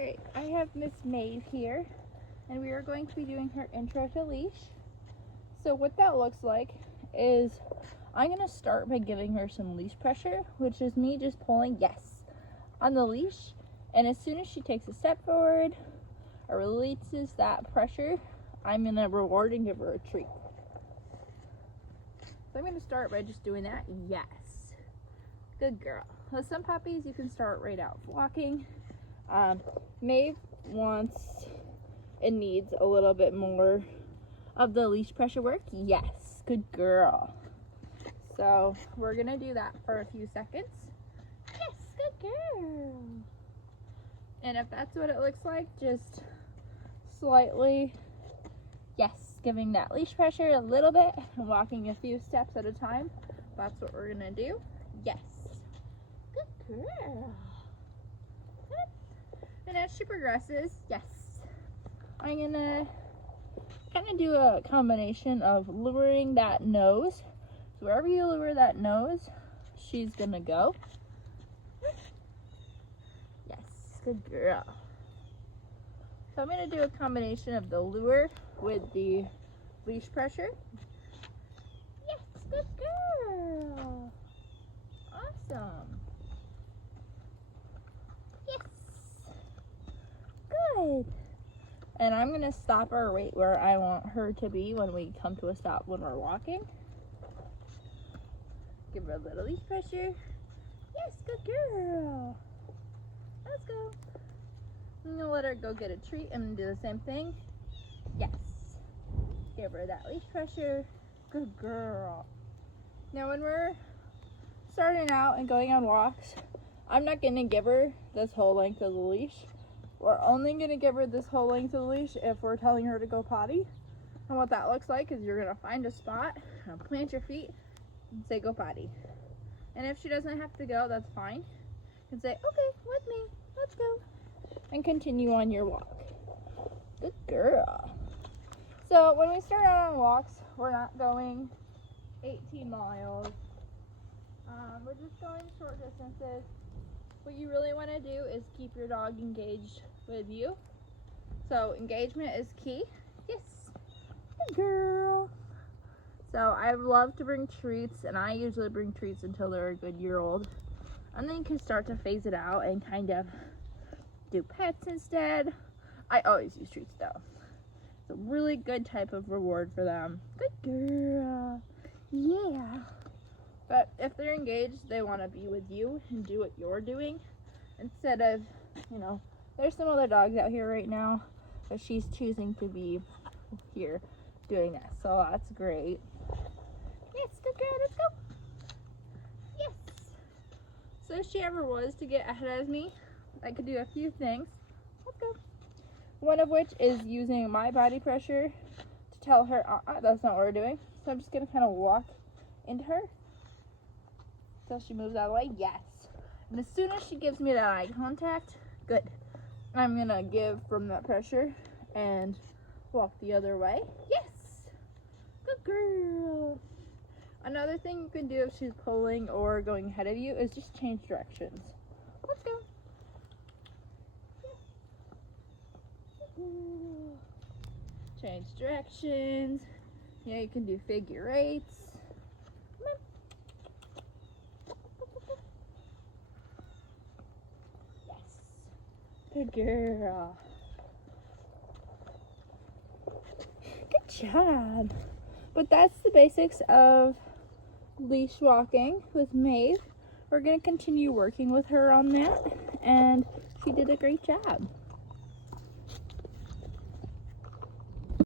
Alright, I have Miss Maeve here, and we are going to be doing her intro to Leash. So what that looks like is I'm going to start by giving her some leash pressure, which is me just pulling yes on the leash, and as soon as she takes a step forward or releases that pressure, I'm going to reward and give her a treat. So I'm going to start by just doing that yes. Good girl. With some puppies, you can start right out walking. Maeve wants and needs a little bit more of the leash pressure work. Yes, good girl. So we're gonna do that for a few seconds. Yes, good girl. And if that's what it looks like, just slightly, yes, giving that leash pressure a little bit and walking a few steps at a time. That's what we're gonna do. Yes, good girl. And as she progresses, yes, I'm gonna kind of do a combination of luring that nose. So wherever you lure that nose, she's gonna go. Yes, good girl. So I'm gonna do a combination of the lure with the leash pressure. Yes, good girl. Awesome. Good. And I'm going to stop her right where I want her to be when we come to a stop when we're walking. Give her a little leash pressure. Yes, good girl. Let's go. I'm going to let her go get a treat and do the same thing. Yes. Give her that leash pressure. Good girl. Now when we're starting out and going on walks, I'm not going to give her this whole length of the leash. We're only going to give her this whole length of the leash if we're telling her to go potty. And what that looks like is you're going to find a spot, plant your feet, and say go potty. And if she doesn't have to go, that's fine. You can say, okay, with me, let's go. And continue on your walk. Good girl. So when we start out on walks, we're not going 18 miles. We're just going short distances. What you really want to do is keep your dog engaged with you. So engagement is key. Yes, good girl. So I love to bring treats, and I usually bring treats until they're a good year old. And then you can start to phase it out and kind of do pets instead. I always use treats though. It's a really good type of reward for them. Good girl. Yeah. But if they're engaged, they want to be with you and do what you're doing instead of, there's some other dogs out here right now, but she's choosing to be here doing that. So that's great. Yes, good girl, let's go. Yes. So if she ever was to get ahead of me, I could do a few things. Let's go. One of which is using my body pressure to tell her, that's not what we're doing. So I'm just going to kind of walk into her. So she moves out of the way, yes. And as soon as she gives me that eye contact, good. I'm gonna give from that pressure and walk the other way. Yes, good girl. Another thing you can do if she's pulling or going ahead of you is just change directions. Let's go. Yes. Change directions. Yeah, you can do figure eights. Good girl. Good job. But that's the basics of leash walking with Maeve. We're going to continue working with her on that, and she did a great job.